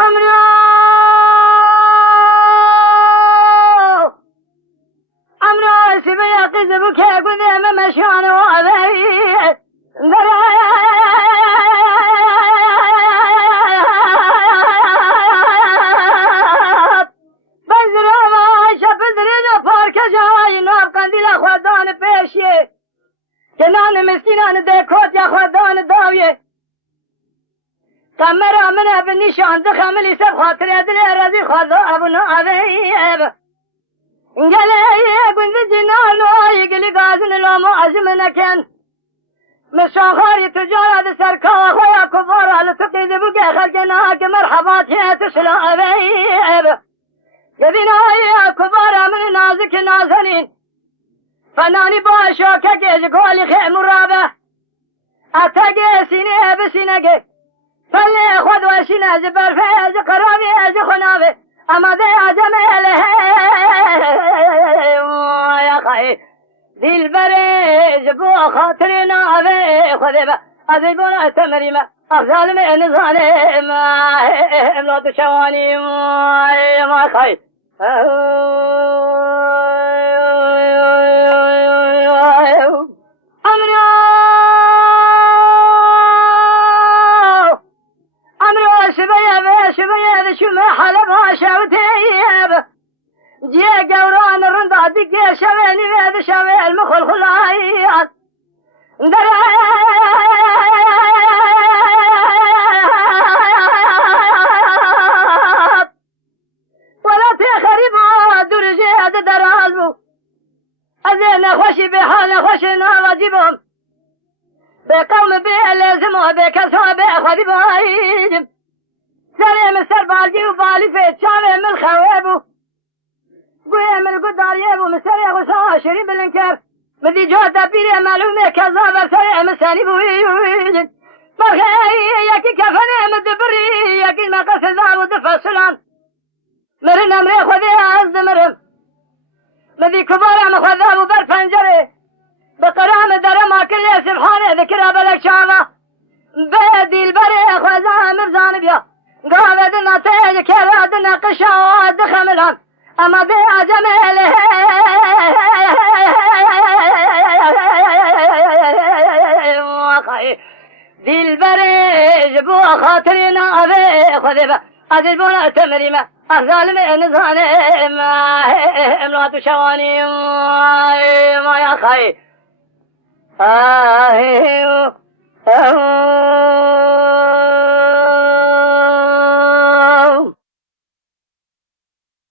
امرو سبا يقز بك قدام مشان وابي بزر ما شبدرنا فارك جاي ناب قنديل خدان پیشی جنان مسکینان دکوت یا خدان داویه کمر من اب نشان دخملی سب خاطر دل رضی خدا ابنا ابیب گله گند جنالو گلی گازن لامو عزم نکن مشاخاری تجارت سرکا خویا کفار حال تقید بگه خلقنا که مرحبات تسلا ابیب یبینای کفار من نازک نازنین فنانی باشا که گولی خیم رابه اتگه سینه بسینگه فلی خود و سینه زبرفه از قرابی از خنابه امده عزم اله یا خواهی دل بره جبو خاطر نابه خوده با از ایبون تمریم افضل من ظالم املات شوانی ما خواهی شبيه شما حلبها شوتيب جي قوران الرندا دقي شويني بيد شوي المخل خلايات ولا تخرب درجات درازو أزين خوشي بحال خوشنا واجبهم بقوم بيه لازمه بكسوه بأخذ بايجب سري من سر بالجي وبالي فيت شامي من خوابو قوي من قداريبو من سري غصا شريب بالانكار مدي جوة دبيري معلومة كذابة سري من ساني بويجن مرخي يكي كفني مدبري يكي مقص ذاب ودفع سلان مرن امري خذي عزد مرم مدي كبارة مخذاب بر فنجري بقرام درما كل سبحانه ذكرها بلك شامة بدي البري خوزا مرزان بيا قاعدنا تيج كرادنا قشاوات خملهم اما دي عجمله دل بريج بو خاطرنا ابي خذبه عزيز بونا تمريمه افضل من ظالم املات شواني ما يا خي